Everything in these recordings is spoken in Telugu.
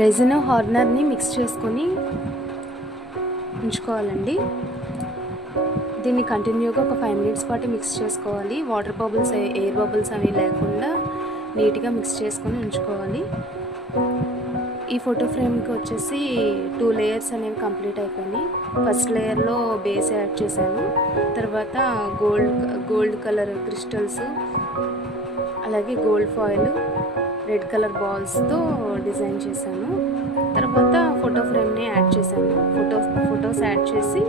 రెజిన్ హార్నర్ని మిక్స్ చేసుకొని ఉంచుకోవాలండి. దీన్ని కంటిన్యూగా ఒక 5 మినిట్స్ పాటు మిక్స్ చేసుకోవాలి. వాటర్ బబుల్స్, ఎయిర్ బబుల్స్ అవి లేకుండా నీట్గా మిక్స్ చేసుకొని ఉంచుకోవాలి. ఈ ఫోటో ఫ్రేమ్కి వచ్చేసి 2 లేయర్స్ అనేవి కంప్లీట్ అయిపోయినాయి. ఫస్ట్ లేయర్లో బేస్ యాడ్ చేశాను, తర్వాత గోల్డ్ కలర్ క్రిస్టల్స్, అలాగే గోల్డ్ ఫాయిల్, రెడ్ కలర్ బాల్స్తో డిజైన్ చేశాను. తర్వాత ఫోటో ఫ్రేమ్ని యాడ్ చేశాను. ఫొటోస్ యాడ్ చేసి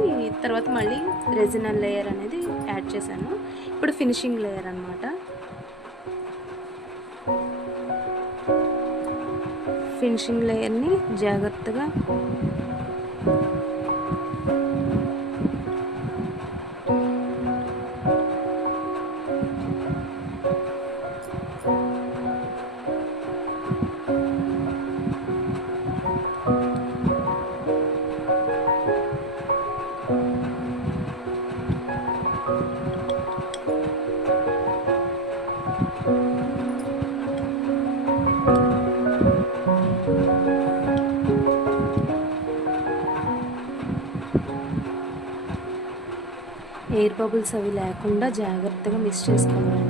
తర్వాత మళ్ళీ రెజిన్ లేయర్ అనేది యాడ్ చేశాను. ఇప్పుడు ఫినిషింగ్ లేయర్ అన్నమాట. ఫినిషింగ్ లేయర్ని జాగ్రత్తగా ఎయిర్ బబుల్స్ అవి లేకుండా జాగ్రత్తగా మిక్స్ చేసుకోవాలి.